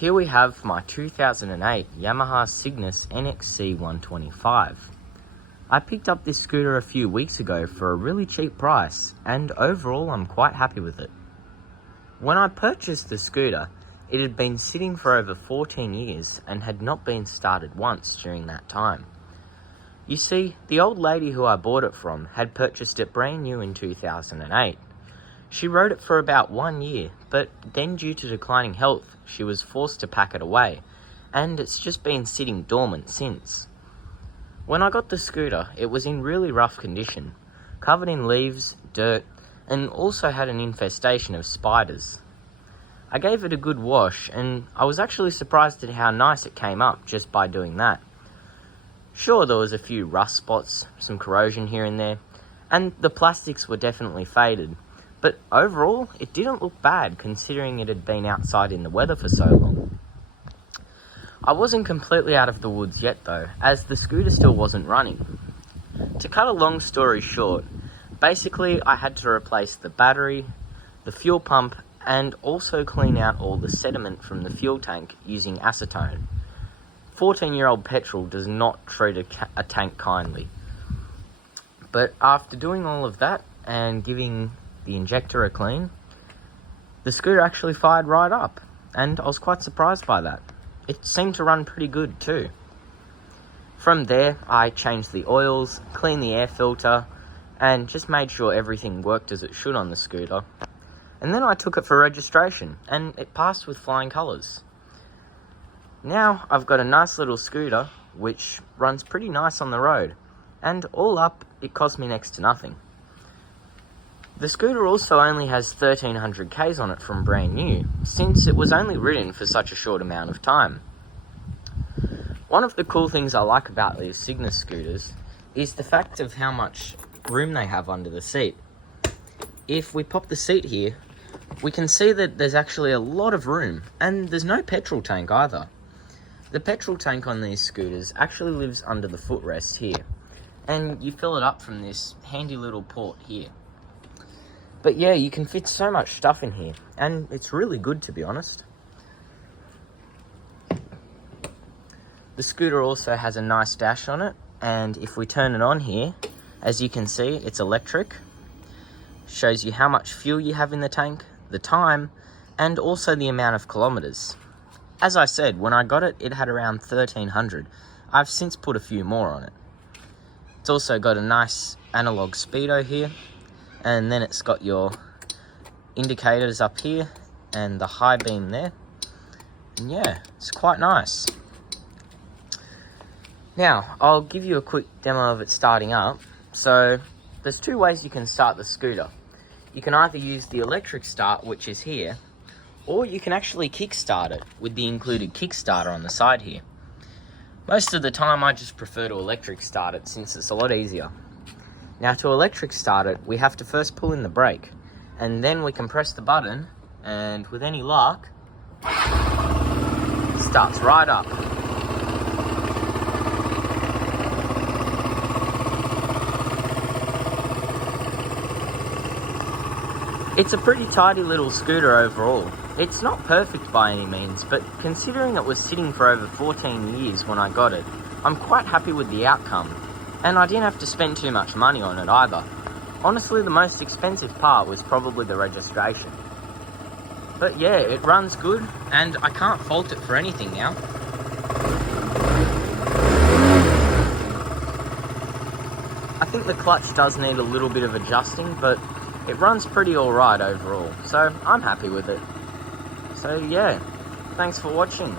Here we have my 2008 Yamaha CygnusX NXC125. I picked up this scooter a few weeks ago for a really cheap price, and overall I'm quite happy with it. When I purchased the scooter, it had been sitting for over 14 years and had not been started once during that time. You see, the old lady who I bought it from had purchased it brand new in 2008. She rode it for about 1 year, but then due to declining health, she was forced to pack it away, and it's just been sitting dormant since. When I got the scooter, it was in really rough condition, covered in leaves, dirt, and also had an infestation of spiders. I gave it a good wash, and I was actually surprised at how nice it came up just by doing that. Sure, there was a few rust spots, some corrosion here and there, and the plastics were definitely faded, but overall, it didn't look bad considering it had been outside in the weather for so long. I wasn't completely out of the woods yet though, as the scooter still wasn't running. To cut a long story short, basically I had to replace the battery, the fuel pump, and also clean out all the sediment from the fuel tank using acetone. 14-year-old petrol does not treat a tank kindly. But after doing all of that and giving the injector a clean, the scooter actually fired right up, and I was quite surprised by that. It seemed to run pretty good too. From there, I changed the oils, cleaned the air filter, and just made sure everything worked as it should on the scooter. And then I took it for registration, and it passed with flying colours. Now I've got a nice little scooter, which runs pretty nice on the road, and all up, it cost me next to nothing. The scooter also only has 1300 Ks on it from brand new, since it was only ridden for such a short amount of time. One of the cool things I like about these Cygnus scooters is the fact of how much room they have under the seat. If we pop the seat here, we can see that there's actually a lot of room, and there's no petrol tank either. The petrol tank on these scooters actually lives under the footrest here, and you fill it up from this handy little port here. But yeah, you can fit so much stuff in here, and it's really good to be honest. The scooter also has a nice dash on it, and if we turn it on here, as you can see, it's electric. Shows you how much fuel you have in the tank, the time, and also the amount of kilometers. As I said, when I got it, it had around 1300. I've since put a few more on it. It's also got a nice analog speedo here, and then it's got your indicators up here and the high beam there. And yeah, it's quite nice. Now, I'll give you a quick demo of it starting up. So, there's two ways you can start the scooter. You can either use the electric start, which is here, or you can actually kickstart it with the included kickstarter on the side here. Most of the time I just prefer to electric start it since it's a lot easier. Now to electric start it, we have to first pull in the brake, and then we can press the button, and with any luck, it starts right up. It's a pretty tidy little scooter overall. It's not perfect by any means, but considering it was sitting for over 14 years when I got it, I'm quite happy with the outcome. And I didn't have to spend too much money on it either. Honestly, the most expensive part was probably the registration. But yeah, it runs good, and I can't fault it for anything now. I think the clutch does need a little bit of adjusting, but it runs pretty alright overall, so I'm happy with it. So yeah, thanks for watching.